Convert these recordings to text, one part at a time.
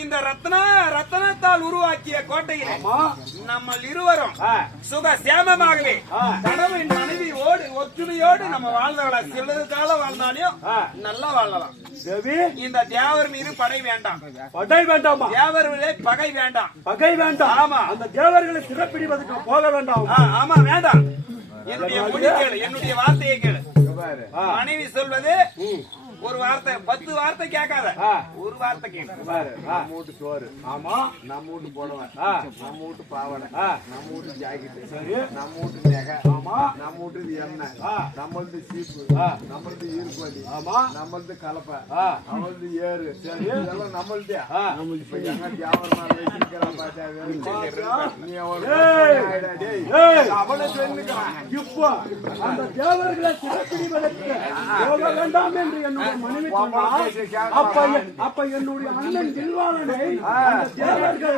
இந்த ரத்தனத்தால் உருவாக்கிய கோட்டையில் நம்ம இருவரும் சுக சேமமாகவே கணவன் மனைவியோடு ஒற்றுமையோடு நம்ம வாழ்ந்தவள சிறிது காலம் வாழ்ந்தாலும் நல்லா வாழலாம். இந்த தேவர் மீது படை வேண்டாம். படை வேண்டாமா? தேவர்களே பகை வேண்டாம். பகை வேண்டாம். ஆமா. அந்த தேவர்களை சிறப்பிடிவதற்கு போக வேண்டாம். ஆமா வேண்டாம். என்னுடைய மொழி கேளு, என்னுடைய வார்த்தையை கேளு. மனைவி சொல்வது ஒரு வார்த்தை 10 வார்த்தை கேட்காத, ஒரு வார்த்தை கேட்க. நம்ம வீட்டு சோறு, ஆமா, நம்ம வீட்டு போடுவேன், நம்ம வீட்டு பாவனை, நம்ம வீட்டு ஜாக்கெட், சரி, நம்ம வீட்டு நகை, ஆமா, நம்ம வீட்டு எண்ணெய், நம்மளது சீப்பு, நம்மளது ஈர்க்கோலி, ஆமா, நம்மளது கலப்பை, நம்மளது ஏறு, சரி, இதெல்லாம் நம்மள்தே. இப்ப எங்க வியாபாரம் வச்சிருக்கிறான் பாத்தா, நீ அவனை சொல்லிக்கிறான். இப்போ அந்த தேவர்களை சிறப்பிடிவதற்கு போக வேண்டாம் என்று என்னுடைய மனைவி சொன்னார். அப்ப என்னுடைய அண்ணன் தில்வாளனை தேவர்கள்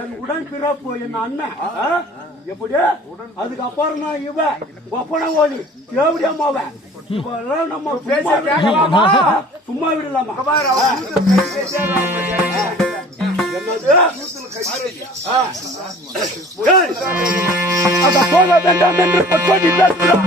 என் உடன் பிறப்பு என் அண்ணன் எப்படி அதுக்கப்புறம் தான் இவ ஒப்பன ஓடி எப்படியாமாவ நம்ம சும்மா விடலாமா? அத போக வேண்டாம் என்று பக்கோடி பேசுகிறான்.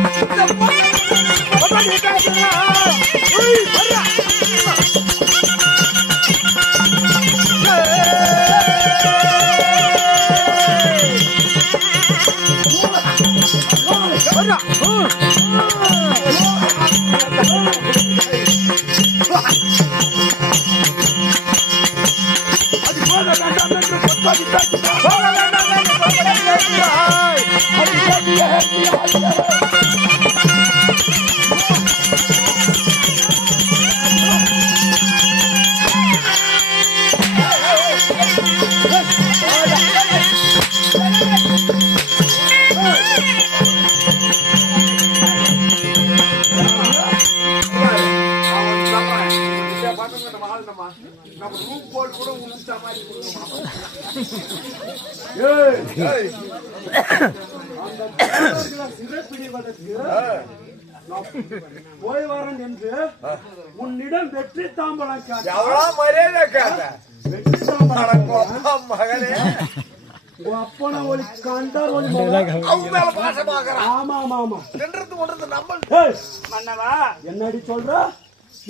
போய் வரேன் என்று உன்னிடம் வெற்றி தாம்பலம் வெற்றி தாம்பலம் மகனே அப்பன ஒளி கண்டார் ஒளி ஆமா ஆமா ஆமா மன்னவா என்னடி சொல்ற?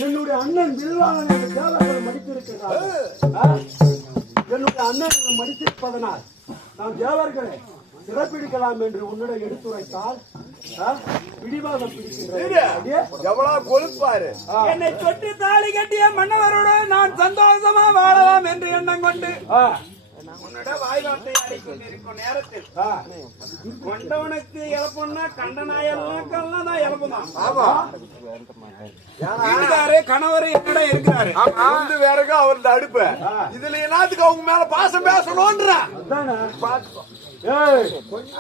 என்னுடைய அண்ணன் வில்வாளன் தேவர்கள் மடித்திருக்கிறார். என்னுடைய அண்ணன் மடித்திருப்பதனால் நான் தேவர்களை சிறப்பிடிக்கலாம் என்று உன்னிடம் எடுத்துரைத்தால் பிடிவாதம் பிடிக்கின்றேன். எவ்வளவு கொழுப்பாரு. என்னை தொட்டு தாலி கட்டிய மன்னவரோடு நான் சந்தோஷமா வாழலாம் என்று எண்ணம் கொண்டு உன்னோட வாய் வார்த்தை ஆடிக்கொண்டிருக்கும் நேரத்தில் கொண்டவனுக்கு இழப்புன்னா கண்ட நாயெல்லாம் தான் இழப்புதான். வீட்டுக்காரு கணவர் என்னோட இருக்கிறாரு. வேறங்க அவரது அடுப்பு இதுல என்னத்துக்கு அவங்க மேல பாசம் பேசணும்ன்ற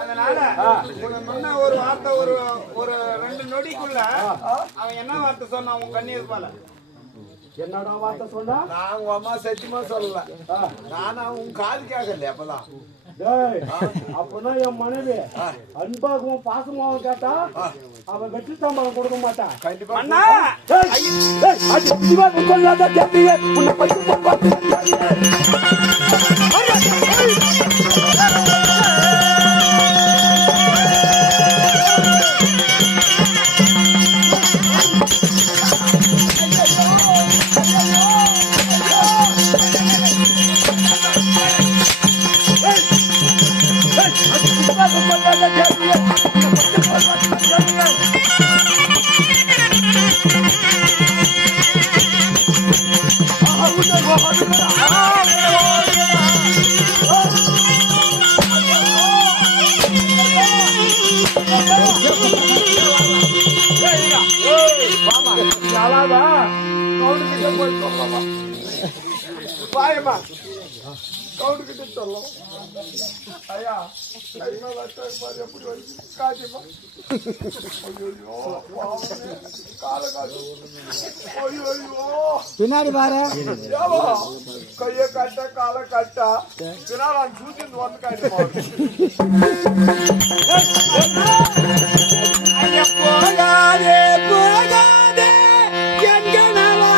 அதனால சொன்ன ஒரு வார்த்தை ஒரு 2 நொடிக்குள்ள அவன் என்ன வார்த்தை சொன்னான் உன் கண்ணீர் போல? என்னடா வார்த்தை சொன்னா? நான் உங்க அம்மா சத்தியமா சொல்லல, நானா உன் காது கேட்கல. அப்பதான் அப்பதான் என் மனைவி அன்பாகவும் பாசமாகவும் கேட்டா அவன் வெற்றி சம்பளம் கொடுக்க மாட்டான். கண்டிப்பா பாயமா கவுண்டுக்கிட்டு சொல்லலாம் ஐயா கைமா வச்சா பாரு எப்படி வருது காஜிமா பின்னாடி பாரு கைய கட்ட கால கட்டா நான் சூழ்ச்சி வந்து காட்டுமா போகாதே போகாதே எங்கனவா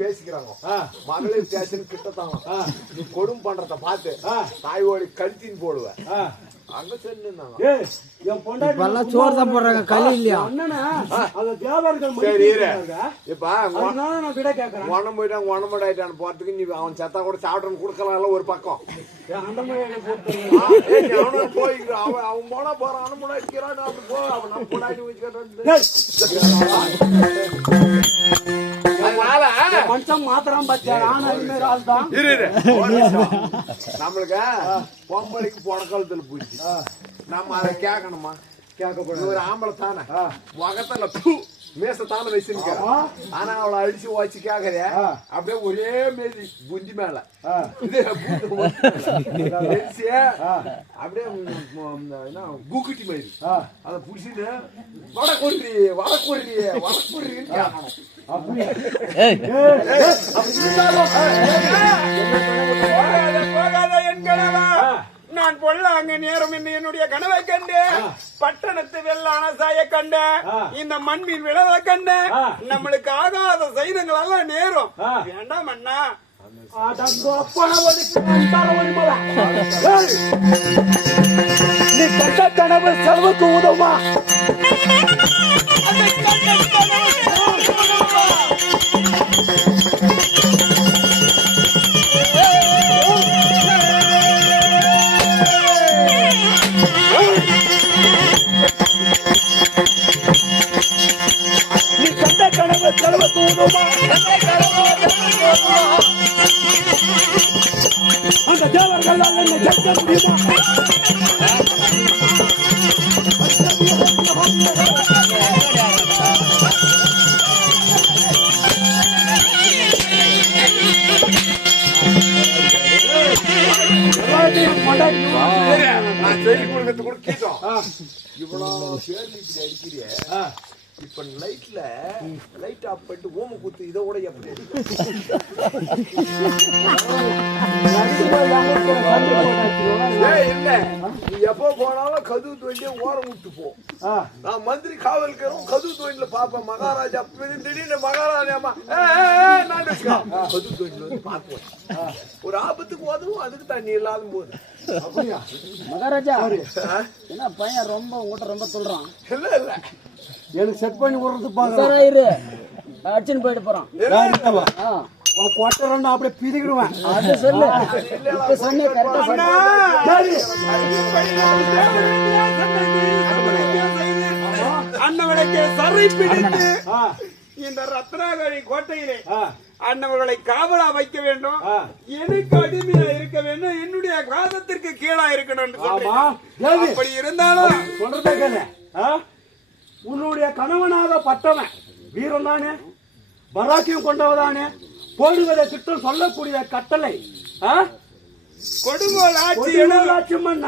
பேசிக்கிறாங்க மகளிர் ஸ்டேஷன் கிட்டத்தாங்க நீ கொடும் பண்றத பார்த்து தாயோடி கழுத்தின் போடுவேன் அங்க சென்னுனாங்க என் பொண்டாட்டி சோறு தான் போடுறாங்க களி இல்லையா உணமுடாயிட்டான் போறதுக்கு நீ அவன் செத்தா கூட சாப்பிட்டு கொடுக்கலாம் ஒரு பக்கம் போய்க்கிறான் அவன் போனா போறான் அனுமுடாய்க்கிறான் அப்படி போ அவன் நம்ம பொண்டாட்டி மனுஷன் மாத்திரம் நம்மளுக்கு பொம்பளைக்கு பொணக்காலத்துல போயிடுச்சு நம்ம அதை கேட்கணுமா கேட்க ஒரு ஆம்பளை தானே முகத்துல மேச தானே வச்சிருக்க ஆனா அவளை அடிச்சு வச்சு கேக்குறிய அப்படியே ஒரே மேதி புந்தி மேல அப்படியே குக்குட்டி மாதிரி அத புடிச்சுட்டு வடக்கொன்றி வடக்கொன்றி வடக்கொன்றின்னு கேட்கணும் நான் பொல்லாங்க நேரம் என்னுடைய கனவை கண்டேன் பட்டணத்து வெள்ளான சாய கண்டேன் இந்த மண்ணின் விளவை கண்டேன் நம்மளுக்கு ஆகாத சைனங்கள் எல்லாம் நேரம் வேண்டாம் அண்ணா நீ கட்ட கனவு செலவுக்கு உதவுமா நீ கட்ட கனவு செலவுக்கு உதவுமா அந்த தேவர்கள் என்னை ஜெயிக்க முடியுமா நான் சொல்லி கொடுக்கறது கூட கேட்டோம் இவ்வளவு சேர்ந்து இப்படி அடிக்கிறிய இப்ப லைட் ஆஃப் பண்ணிட்டு ஓம குத்து இதை கூட எப்படி இல்ல நீ எப்போ போனாலும் கதவு தோண்டியே ஓரம் விட்டு போ நான் மந்திரி காவல்கிறோம் கதவு தோண்டில பாப்பேன் மகாராஜா திடீர்னு மகாராஜாமா கதவு தோண்டில வந்து பார்ப்போம் ஒரு ஆபத்துக்கு போதும் அதுக்கு தண்ணி இல்லாத போது மகாராஜா என்ன பையன் ரொம்ப உங்ககிட்ட ரொம்ப சொல்றான் இல்ல இல்ல எனக்கு செட் பண்ணி விடுறது பாரு அடிச்சுன்னு போயிட்டு போறான் கொட்டை அப்படியே பிரிக்கிடுவேன் அது சொல்லு இப்ப சொன்ன அண்ணவனுக்கு சரை பிடித்து இந்த ரத்னாகரி கோட்டையிலே அண்ணவர்களை காவலா வைக்க வேண்டும் எனக்கு அடிமையா இருக்க வேண்டும் என்னுடைய காதத்திற்கு கீழா இருக்கணும் அப்படி இருந்தாலும் சொல்றதே உன்னுடைய கணவனாக பட்டவன் வீரம் தானே பராக்கியம் கொண்டவதானே போடுவதை திட்டம் சொல்லக்கூடிய கட்டளை கொடுங்கோல் ஆட்சி கொடுங்கோல் ஆட்சி மன்ன